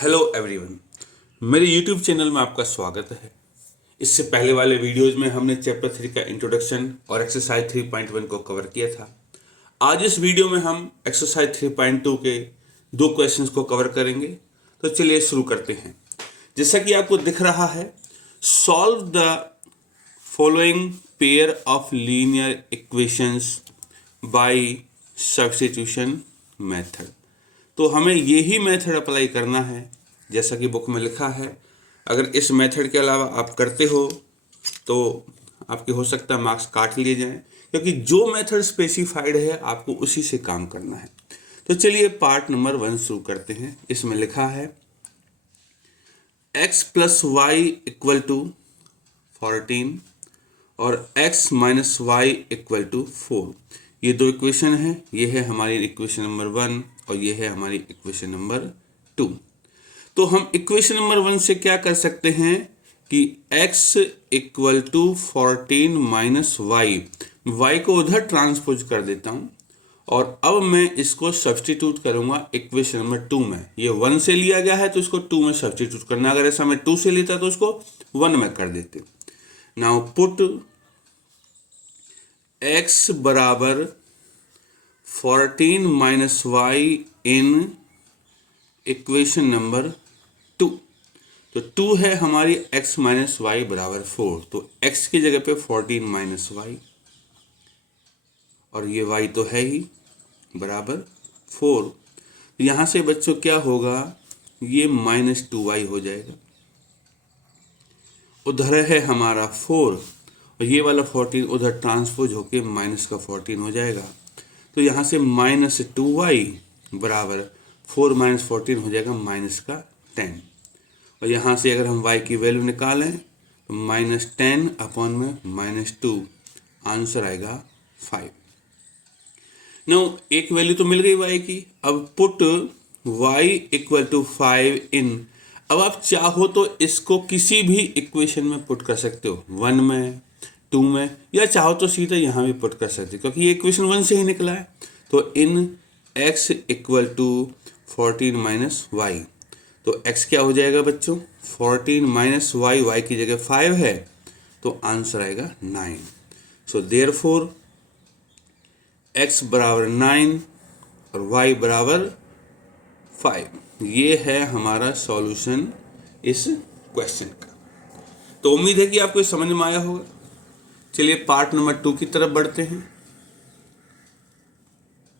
Hello everyone, मेरे YouTube channel में आपका स्वागत है। इससे पहले वाले वीडियोज़ में हमने चैप्टर 3 का इंट्रोडक्शन और एक्सरसाइज 3.1 को कवर किया था। आज इस वीडियो में हम एक्सरसाइज 3.2 के दो क्वेश्चंस को कवर करेंगे। तो चलिए शुरू करते हैं। जैसा कि आपको दिख रहा है, solve the following pair of linear equations bye substitution method. तो हमें यही मेथड अप्लाई करना है जैसा कि बुक में लिखा है। अगर इस मेथड के अलावा आप करते हो तो आपके हो सकता है मार्क्स काट लिए जाएं, क्योंकि जो मेथड स्पेसिफाइड है आपको उसी से काम करना है। तो चलिए पार्ट नंबर 1 शुरू करते हैं। इसमें लिखा है x plus y equal to 14 और x minus y equal to 4। ये दो इक्वेशन है। ये है हमारी इक्वेशन नंबर 1 और ये है हमारी इक्वेशन नंबर 2। तो हम इक्वेशन नंबर 1 से क्या कर सकते हैं कि x equal to 14 minus y को उधर ट्रांसपोज कर देता हूं और अब मैं इसको सब्स्टिट्यूट करूंगा इक्वेशन नंबर 2 में। ये 1 से लिया गया है तो इसको 2 में सब्स्टिट्यूट करना। अगर ऐसा मैं 2 से लेता तो उसको 1 में कर देते। नाउ पुट x बराबर 14 minus y in equation number 2। तो 2 है हमारी x माइनस वाई बराबर 4। तो x की जगह पे 14 माइनस वाई और ये y तो है ही बराबर 4। यहाँ से बच्चों क्या होगा, ये माइनस 2y हो जाएगा। उधर है हमारा 4 और ये वाला 14 उधर ट्रांसपोज होके माइनस का 14 हो जाएगा। तो यहाँ से माइनस 2y बराबर 4 माइनस 14 हो जाएगा माइनस का 10। और यहाँ से अगर हम y की वैल्यू निकालें तो माइनस 10 अपॉन में माइनस 2, आंसर आएगा 5। नो एक वैल्यू तो मिल गई y की। अब पुट y इक्वल टू 5 इन। अब आप चाहो तो इसको किसी भी इक्वेशन में पुट कर सकते हो, 1 में, 2 में, या चाहो तो सीधा यहाँ भी पुट कर सकते हो क्योंकि ये इक्वेशन 1 से ही निकला है। तो in x equal to 14 minus y. तो x क्या हो जाएगा बच्चों, 14 माइनस वाई, वाई की जगह 5 है तो आंसर आएगा 9। सो देयरफॉर x बराबर 9 और y बराबर 5। ये है हमारा सॉल्यूशन इस क्वेश्चन का। तो उम्मीद है कि आपको ये समझ में आया होगा। चलिए पार्ट नंबर 2 की तरफ बढ़ते हैं।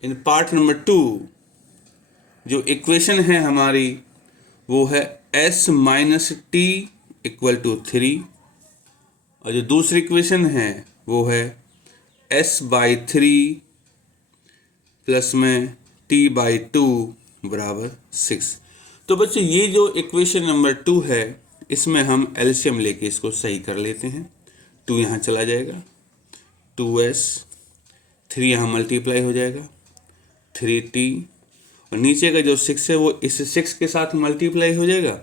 इन पार्ट नंबर 2 जो इक्वेशन है हमारी वो है s minus t equal to 3 और जो दूसरी इक्वेशन है वो है s बाई 3 प्लस में t बाई 2 बराबर 6। तो बच्चों ये जो इक्वेशन नंबर 2 है इसमें हम एलसीएम लेके इसको सही कर लेते हैं। 2 यहाँ चला जाएगा, 2s, 3 यहाँ मल्टीप्लाई हो जाएगा 3t और नीचे का जो 6 है वो इस 6 के साथ मल्टीप्लाई हो जाएगा,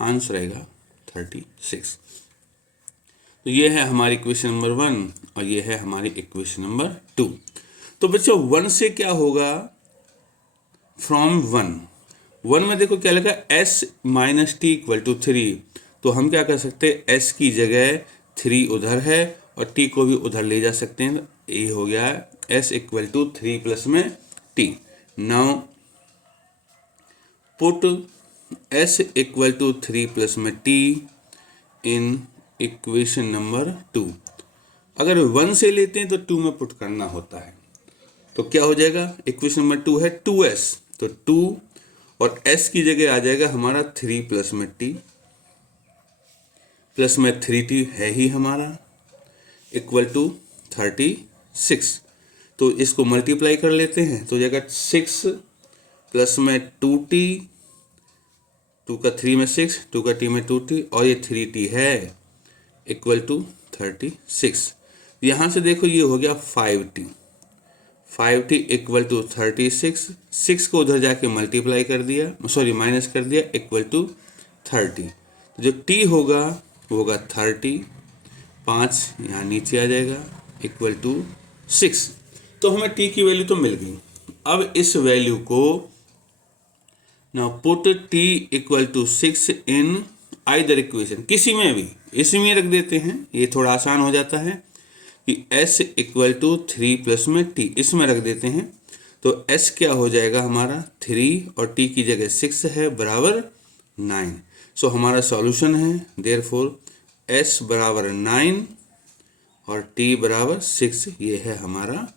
आंसर आएगा 36। तो ये है हमारी इक्वेशन नंबर 1 और ये है हमारी इक्वेशन नंबर 2। तो बच्चों 1 से क्या होगा, फ्रॉम 1 में देखो क्या लिखा, s minus t equal to 3। तो हम क्या कर सकते हैं, s की जगह 3 उधर है और t को भी उधर ले जा सकते हैं। ये हो गया s इक्वल टू 3 प्लस में t। Now put s equal to 3 plus में t इन इक्वेशन नंबर 2। अगर 1 से लेते हैं तो 2 में पुट करना होता है। तो क्या हो जाएगा, इक्वेशन नंबर 2 है 2s, तो 2 और s की जगह आ जाएगा हमारा 3 प्लस में t प्लस में 3t है ही हमारा इक्वल टू 36। तो इसको मल्टीप्लाई कर लेते हैं तो जाएगा 6 प्लस में 2t, 2 का 3 में 6, 2 का t में 2t और ये 3t है इक्वल टू 36। यहाँ से देखो ये हो गया 5t इक्वल टू 36। 6 को उधर जाके मल्टीप्लाई कर दिया, सॉरी माइनस कर दिया, इक्वल टू 30। जो t होगा वो होगा 30, 5 यहाँ नीचे आ जाएगा इक्वल टू 6। तो हमें t की वैल्यू तो मिल गई। अब इस वैल्यू को now put t equal to 6 in either equation, किसी में भी, इसमें रख देते हैं, ये थोड़ा आसान हो जाता है कि s इक्वल टू 3 प्लस में t, इसमें रख देते हैं। तो s क्या हो जाएगा हमारा 3 और t की जगह 6 है बराबर 9। सो हमारा सॉल्यूशन है देयरफॉर s बराबर 9 और t बराबर 6, ये है हमारा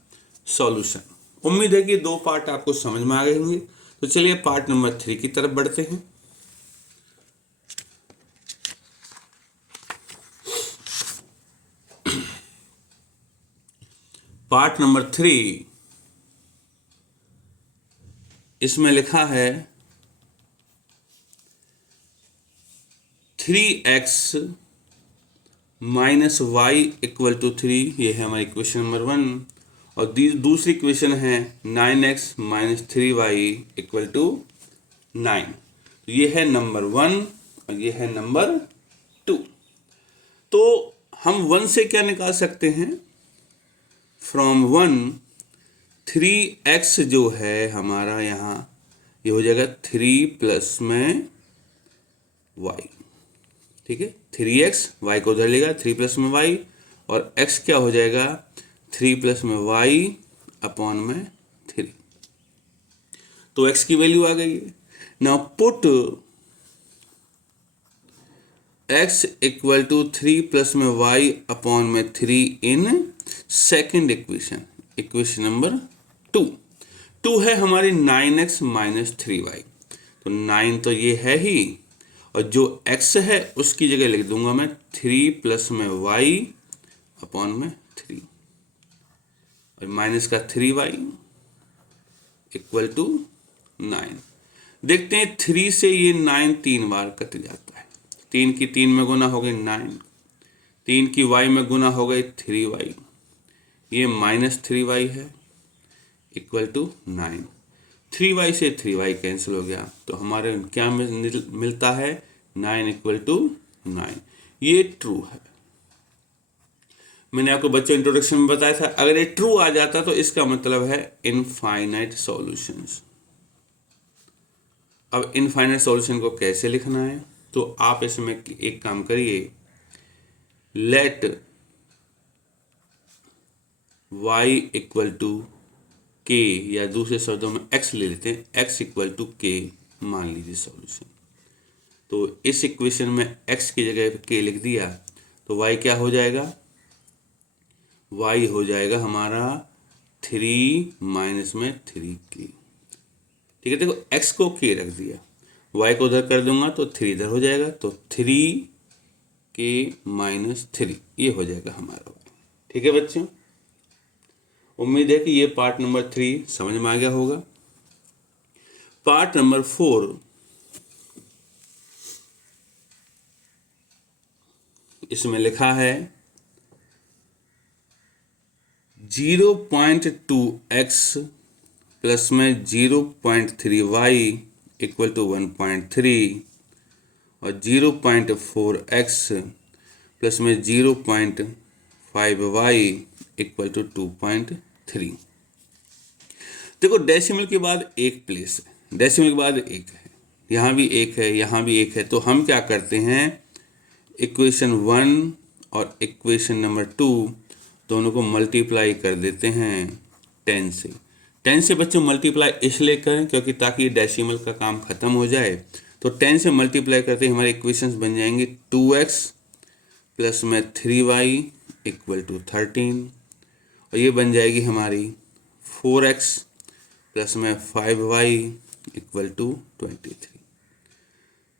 सॉल्यूशन। उम्मीद है कि दो पार्ट आपको समझ में आ गए होंगे। तो चलिए पार्ट नंबर 3 की तरफ बढ़ते हैं। पार्ट नंबर 3, इसमें लिखा है 3x minus y equal to 3, ये है हमारी इक्वेशन नंबर 1। और दूसरी इक्वेशन है 9x minus 3y equal to 9। तो ये है नंबर 1 और ये है नंबर 2। तो हम 1 से क्या निकाल सकते हैं? फ्रॉम 1 3x जो है हमारा यहाँ, ये हो जाएगा 3 प्लस में y, ठीक है। 3x, y को उधर लेगा, 3 प्लस में y, और x क्या हो जाएगा 3 प्लस में y अपॉन में 3। तो x की वैल्यू आ गई है। Now put x equal to 3 plus में y अपॉन में 3 in second equation, equation number 2 है हमारी 9x माइनस 3y। तो 9 तो ये है ही, और जो x है उसकी जगह लिख दूंगा मैं 3 प्लस में y अपॉन में 3, और माइनस का 3y इक्वल टू 9। देखते हैं 3 से ये 9 3 बार कट जाता है, 3 की 3 में गुना हो गई 9, 3 की y में गुना हो गई 3y, ये माइनस 3y है इक्वल टू 9। 3y से 3y कैंसिल हो गया, तो हमारे क्या मिलता है 9 इक्वल टू 9। ये ट्रू है। मैंने आपको बच्चों इंट्रोडक्शन में बताया था, अगर ये ट्रू आ जाता तो इसका मतलब है इनफाइनाइट सॉल्यूशंस। अब इनफाइनाइट सॉल्यूशन को कैसे लिखना है? तो आप इसमें एक काम करिए, let y equal to k, या दूसरे शब्दों में x ले लेते हैं, x इक्वल टू k मान लीजिए सॉल्यूशन। तो इस इक्वेशन में x की जगह k लिख दिया, तो y क्या हो जाएगा? y हो जाएगा हमारा 3 माइनस में 3k, ठीक है। देखो x को k रख दिया, y को उधर कर दूंगा तो 3 इधर हो जाएगा, तो 3k माइनस 3, ये हो जाएगा हमारा y, ठीक है बच्चों। उम्मीद है कि ये पार्ट नंबर 3 समझ में आ गया होगा। पार्ट नंबर 4, इसमें लिखा है 0.2x प्लस में 0.3y इक्वल टू 1.3, और 0.4x प्लस में 0.5y इक्वल टू 2.3। देखो डेसिमल के बाद एक प्लेस है, डेसिमल के बाद एक है, यहाँ भी एक है, यहाँ भी एक है। तो हम क्या करते हैं, इक्वेशन 1 और इक्वेशन नंबर 2 दोनों को मल्टीप्लाई कर देते हैं 10 से। 10 से बच्चों मल्टीप्लाई इसलिए करें क्योंकि ताकि डेसिमल का काम खत्म हो जाए। तो 10 से मल्टीप्लाई करते ही हमारे इक्वेशंस बन जाएंगे 2x प्लस में 3y इक्वल टू 13, और ये बन जाएगी हमारी 4x प्लस में 5y इक्वल टू 23।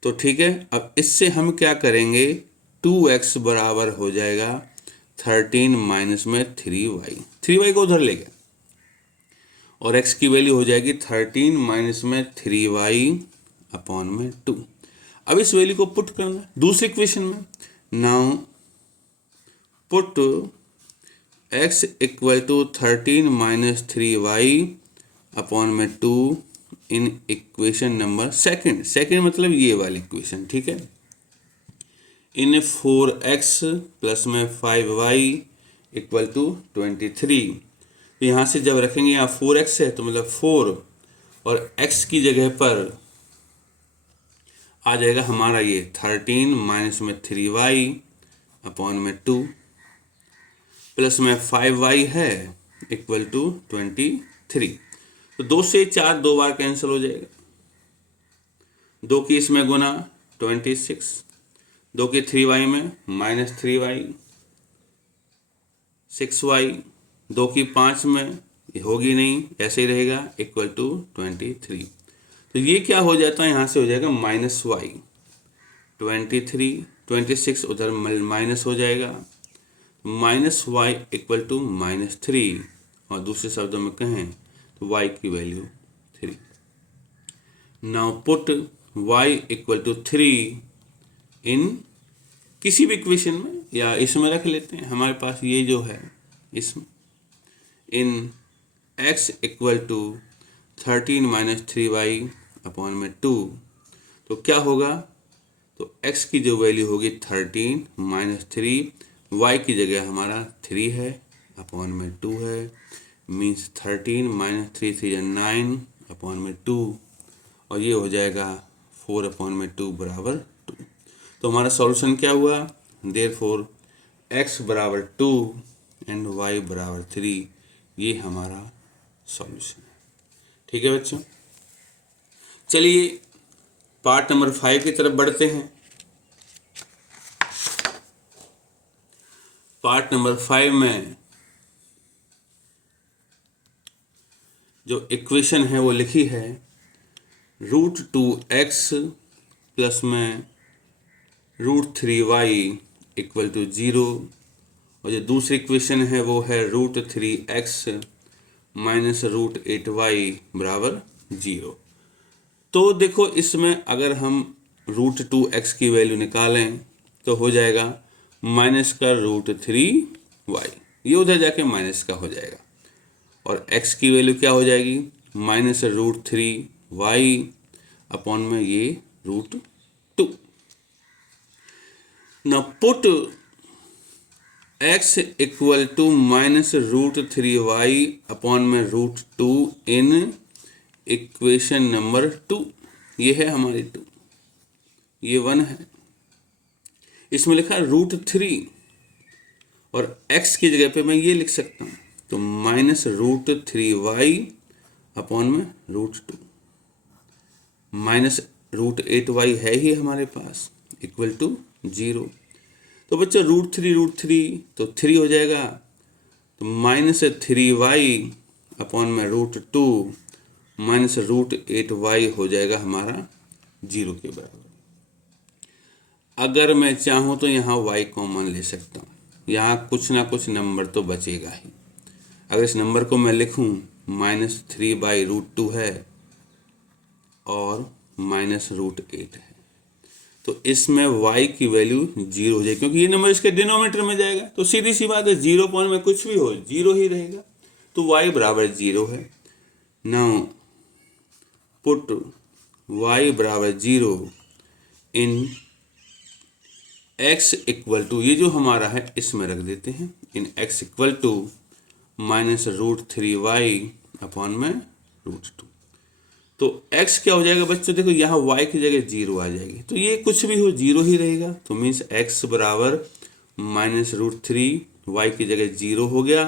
तो ठीक है, अब इससे हम क्या करेंगे, 2x बराबर हो जाएगा 13 माइनस में 3y को उधर ले गया, और x की वैल्यू हो जाएगी 13 माइनस में 3y अपॉन में 2। अब इस वैल्यू को पुट करना है दूसरी इक्वेशन में। Now put x equal to 13 minus 3y upon में 2 इन इक्वेशन नंबर सेकेंड मतलब ये वाली इक्वेशन, ठीक है। इन 4x प्लस में 5y इक्वल टू 23। तो यहाँ से जब रखेंगे, यहाँ 4x है तो मतलब 4, और x की जगह पर आ जाएगा हमारा ये 13 माइनस में 3y अपॉन में 2 प्लस में 5y है इक्वल टू 23। तो 2 से 4 2 बार कैंसिल हो जाएगा, 2 की इसमें गुना 26, 2 की 3y में माइनस 3y 6y, 2 की 5 में ये होगी नहीं, ऐसे ही रहेगा इक्वल टू 23। तो ये क्या हो जाता है, यहाँ से हो जाएगा माइनस वाई 23, 26 उधर माइनस हो जाएगा, minus y equal to minus 3, और दूसरे शब्दों में कहें तो y की value 3। Now put y equal to 3 in किसी भी इक्वेशन में, या इसमें रख लेते हैं, हमारे पास ये जो है इसमें in x equal to 13 minus 3y upon में 2, तो क्या होगा, तो x की जो वैल्यू होगी 13 माइनस 3, y की जगह हमारा 3 है अपॉन में 2 है, मीन्स 13 माइनस 3 3 9 अपॉन में 2, और ये हो जाएगा 4 अपॉन में 2 बराबर 2। तो हमारा सॉल्यूशन क्या हुआ, देयरफॉर x बराबर 2 एंड y बराबर 3, ये हमारा सॉल्यूशन है। ठीक है बच्चों, चलिए पार्ट नंबर 5 की तरफ बढ़ते हैं। पार्ट नंबर 5 में जो इक्वेशन है वो लिखी है √2x प्लस में √3y इक्वल टू 0, और जो दूसरी इक्वेशन है वो है √3x माइनस √8y बराबर 0। तो देखो इसमें अगर हम √2x की वैल्यू निकालें तो हो जाएगा माइनस का √3y, ये उधर जाके माइनस का हो जाएगा, और x की वैल्यू क्या हो जाएगी, माइनस √3y अपॉन में ये √2। Now put x equal to minus √3y upon में √2 इन इक्वेशन नंबर 2, ये है हमारी 2, ये 1 है, इसमें लिखा है √3, और x की जगह पे मैं ये लिख सकता हूँ, तो माइनस √3y अपॉन में √2 माइनस √8y है ही हमारे पास इक्वल टू 0। तो बच्चा √3 तो 3 हो जाएगा, तो माइनस 3y अपॉन में √2 माइनस √8y हो जाएगा हमारा 0 के बराबर। अगर मैं चाहूँ तो यहाँ y कॉमन ले सकता हूँ, यहाँ कुछ ना कुछ नंबर तो बचेगा ही। अगर इस नंबर को मैं लिखूँ -3/√2 है और माइनस √8 है, तो इसमें y की वैल्यू 0 हो जाएगी, क्योंकि ये नंबर इसके डिनोमिनेटर में जाएगा, तो सीधी सी बात है 0 पॉइंट में कुछ भी हो 0 ही रहेगा, तो y बराबर 0 है। नाउ पुट y बराबर 0 इन x इक्वल टू, ये जो हमारा है इसमें रख देते हैं, in x equal to minus √3y upon में √2। तो x क्या हो जाएगा बच्चों, देखो यहाँ y की जगह 0 आ जाएगी, तो ये कुछ भी हो 0 ही रहेगा, तो मीन्स x बराबर माइनस √3y की जगह 0 हो गया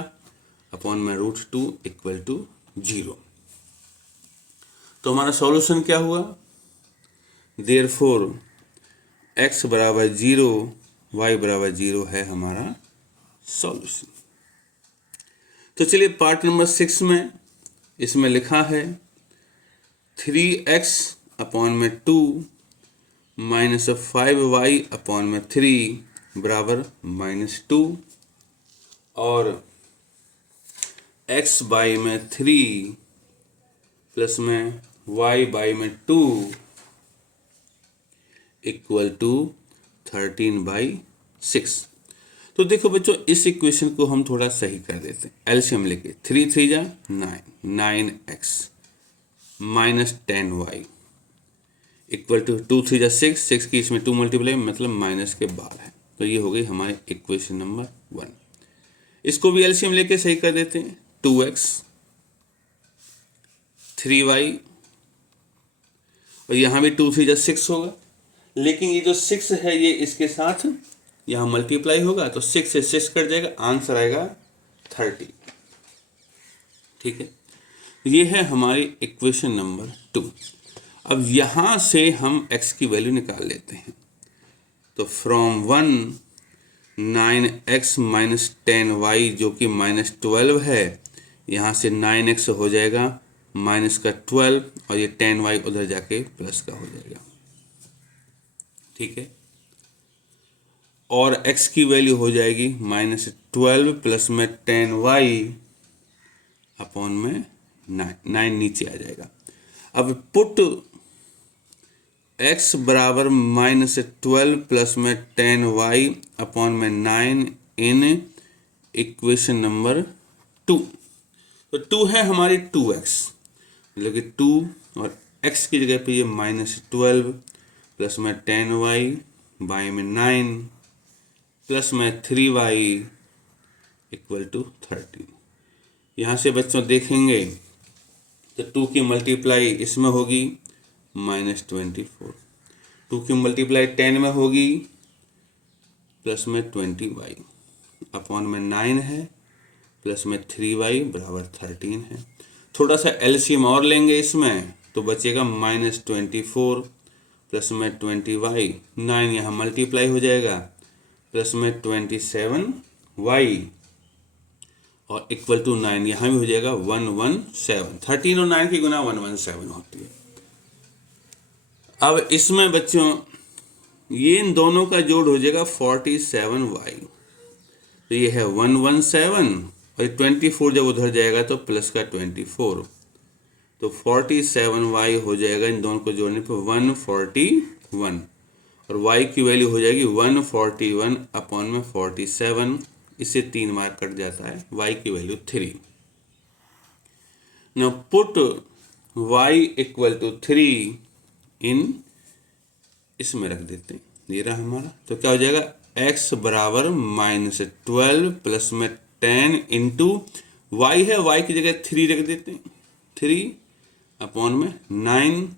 अपॉन में √2 इक्वल टू 0। तो हमारा सॉल्यूशन क्या हुआ, देयरफॉर x बराबर 0 y बराबर 0 है हमारा सॉल्यूशन। तो चलिए पार्ट नंबर 6 में इसमें लिखा है 3x अपॉन में 2 माइनस 5y अपॉन में 3 बराबर -2, और x बाई में 3 प्लस में y बाई में 2 इक्वल टू 13/6। तो देखो बच्चों इस इक्वेशन को हम थोड़ा सही कर देते हैं, एलसीएम लेके 3 3 जा 9x minus 10y equal to 2 3 जा 6 की इसमें 2 मल्टीप्लाई मतलब माइनस के बाद है, तो ये हो गई हमारी इक्वेशन नंबर 1। इसको भी एलसीएम लेके सही कर देते हैं, 2x 3y, और यहाँ भी 2 3 जा 6 होगा, लेकिन ये जो 6 है ये इसके साथ यहाँ मल्टीप्लाई होगा तो 6 से 6 कट जाएगा, आंसर आएगा 30। ठीक है, ये है हमारी इक्वेशन नंबर 2। अब यहाँ से हम x की वैल्यू निकाल लेते हैं। तो फ्रॉम 1 9x माइनस 10y जो कि -12 है, यहाँ से 9x हो जाएगा माइनस का 12 और ये 10y उधर जाके प्लस का हो जाएगा। ठीक है, और x की वैल्यू हो जाएगी -12 प्लस में 10y अपॉन में 9 नीचे आ जाएगा। अब पुट x बराबर -12 प्लस में 10y अपॉन में 9 इन इक्वेशन नंबर 2। तो 2 है हमारी 2x, मतलब कि 2 और x की जगह पे ये -12 प्लस में 10y बाई में 9 प्लस में 3y इक्वल टू 13। यहाँ से बच्चों देखेंगे तो 2 की मल्टीप्लाई इसमें होगी -24, 2 की मल्टीप्लाई 10 में होगी प्लस में 20y अपॉन में 9 है प्लस में 3y बराबर 13 है। थोड़ा सा एलसीएम और लेंगे इसमें तो बचेगा -24 प्लस में 20y, 9 यहाँ मल्टीप्लाई हो जाएगा प्लस में 27y और इक्वल टू 9 यहाँ भी हो जाएगा 117। 13 और 9 की गुना 117 होती है। अब इसमें बच्चों ये इन दोनों का जोड़ हो जाएगा 47y, तो ये है 117 और 24 जब उधर जाएगा तो प्लस का 24, तो 47y हो जाएगा इन दोनों को जोड़ने पर 141 और y की वैल्यू हो जाएगी 141 अपॉन में 47, इससे 3 मार्क कट जाता है, y की value 3। Now put y equal to 3 in इसमें रख देते हैं, ये रहा हमारा। तो क्या हो जाएगा x बराबर -12 प्लस में 10 इंटू y है, y की जगह 3 रख देते हैं, 3 अपॉन में 9,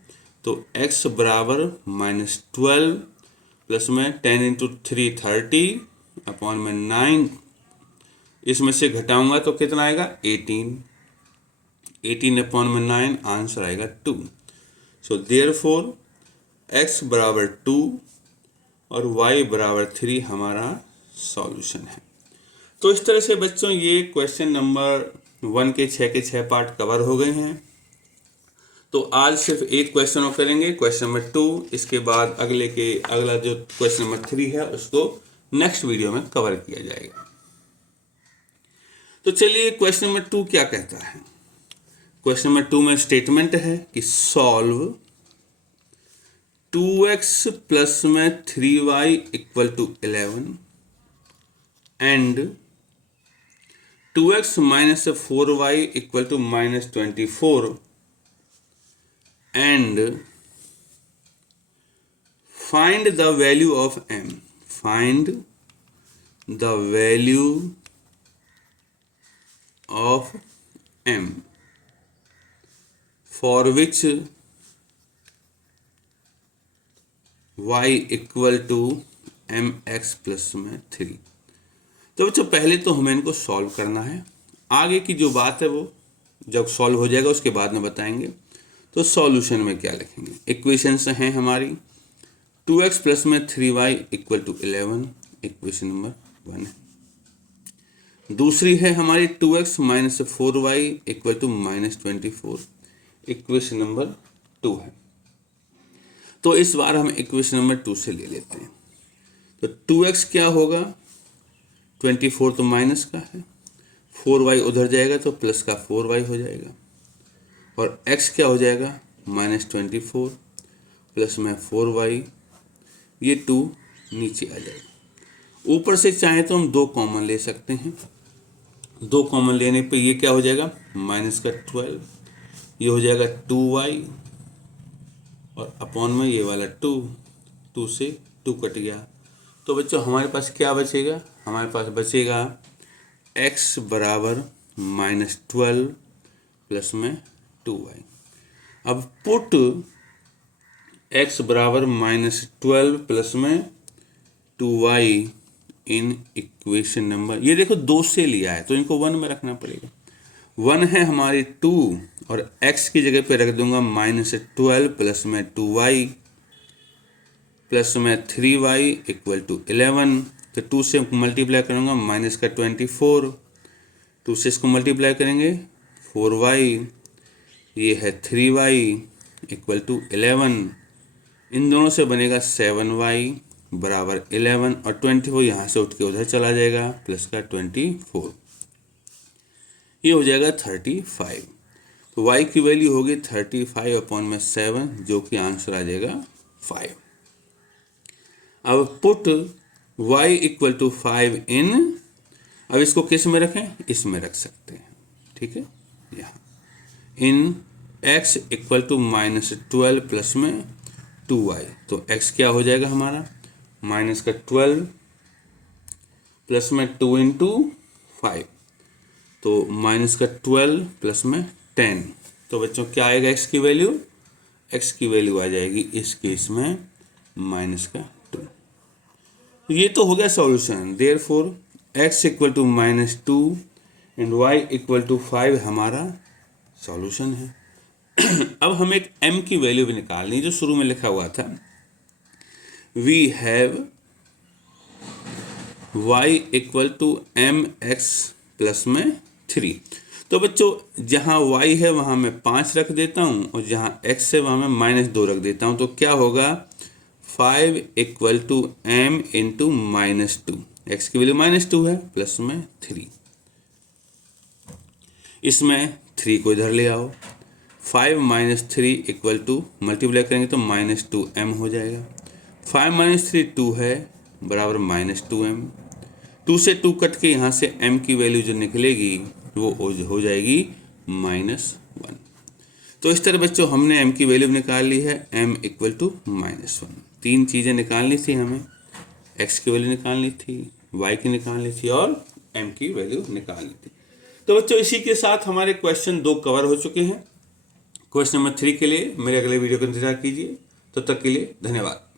तो x बराबर -12 प्लस में 10 इंटू 3 30 अपॉन में 9, इसमें से घटाऊंगा तो कितना आएगा 18 अपॉन में 9, आंसर आएगा 2। सो देयरफॉर x बराबर 2 और y बराबर 3 हमारा सॉल्यूशन है। तो इस तरह से बच्चों ये क्वेश्चन नंबर 1 के 6 के 6 पार्ट कवर हो गए हैं। तो आज सिर्फ एक क्वेश्चन और करेंगे, क्वेश्चन नंबर 2। इसके बाद अगला जो क्वेश्चन नंबर 3 है उसको नेक्स्ट वीडियो में कवर किया जाएगा। तो चलिए क्वेश्चन नंबर 2 क्या कहता है। क्वेश्चन नंबर 2 में स्टेटमेंट है कि सॉल्व 2x प्लस में 3y equal to 11 and 2x minus 4y equal to -24 and find the value of m. Find the value of m for which y equal to mx plus में 3। तो बच्चों पहले तो हमें इनको सॉल्व करना है, आगे की जो बात है वो जब सॉल्व हो जाएगा उसके बाद में बताएंगे। तो सॉल्यूशन में क्या लिखेंगे, इक्वेशंस हैं हमारी 2x प्लस में 3y equal to 11, equation number 1 है। दूसरी है हमारी 2x minus 4y equal to -24, equation number 2 है। तो इस बार हम इक्वेशन नंबर 2 से ले लेते हैं। तो 2x क्या होगा, 24 तो माइनस का है, 4y उधर जाएगा तो प्लस का 4y हो जाएगा, और x क्या हो जाएगा -24 प्लस में 4y, ये 2 नीचे आ जाएगा। ऊपर से चाहे तो हम 2 कॉमन ले सकते हैं, 2 कॉमन लेने पे ये क्या हो जाएगा -12, ये हो जाएगा 2y और अपॉन में ये वाला 2 से 2 कट गया। तो बच्चों हमारे पास क्या बचेगा, हमारे पास बचेगा x बराबर -12 प्लस में 2y। अब पुट x बराबर -12 प्लस में 2y इन इक्वेशन नंबर, ये देखो 2 से लिया है तो इनको 1 में रखना पड़ेगा। 1 है हमारी 2 और x की जगह पे रख दूंगा -12 प्लस में 2y प्लस में 3y इक्वल टू 11। तो 2 से मल्टीप्लाई करूँगा माइनस का 24, 2 से इसको मल्टीप्लाई करेंगे 4y, ये है 3y इक्वल टू 11। इन दोनों से बनेगा 7y बराबर 11 और 24 यहाँ से उठ के उधर चला जाएगा प्लस का 24, ये हो जाएगा 35। तो y की वैल्यू होगी 35/7 जो कि आंसर आ जाएगा 5। अब पुट y इक्वल टू 5 इन, अब इसको किस में रखें, इसमें रख सकते हैं, ठीक है। यहाँ इन x इक्वल टू -12 प्लस में 2y, तो x क्या हो जाएगा हमारा माइनस का 12 प्लस में 2 इंटू 5, तो माइनस का 12 प्लस में 10। तो बच्चों क्या आएगा x की वैल्यू, x की वैल्यू आ जाएगी इस केस में माइनस का 2। तो ये तो हो गया solution. Therefore x equal to -2 and y equal to 5 हमारा सॉल्यूशन है। अब हमें एक m की वैल्यू भी निकालनी जो शुरू में लिखा हुआ था, we have y equal to mx plus में 3। तो बच्चों जहाँ y है वहाँ मैं 5 रख देता हूँ और जहाँ x है वहाँ मैं -2 रख देता हूँ। तो क्या होगा 5 equal to m into -2, x की वैल्यू -2 है प्लस में 3, इसमें 3 को इधर ले आओ, 5 - 3 इक्वल टू मल्टीप्लाई करेंगे तो -2m हो जाएगा। 5 - 3 2 है बराबर -2m, 2 से 2 कट के यहाँ से m की वैल्यू जो निकलेगी वो हो जाएगी -1। तो इस तरह बच्चों हमने m की वैल्यू निकाल ली है, m इक्वल टू -1। 3 चीज़ें निकालनी थी हमें, x की वैल्यू निकालनी थी, y की निकालनी थी और m की वैल्यू निकालनी थी। तो बच्चों इसी के साथ हमारे क्वेश्चन 2 कवर हो चुके हैं। क्वेश्चन नंबर 3 के लिए मेरे अगले वीडियो का इंतजार कीजिए। तब तक के लिए धन्यवाद।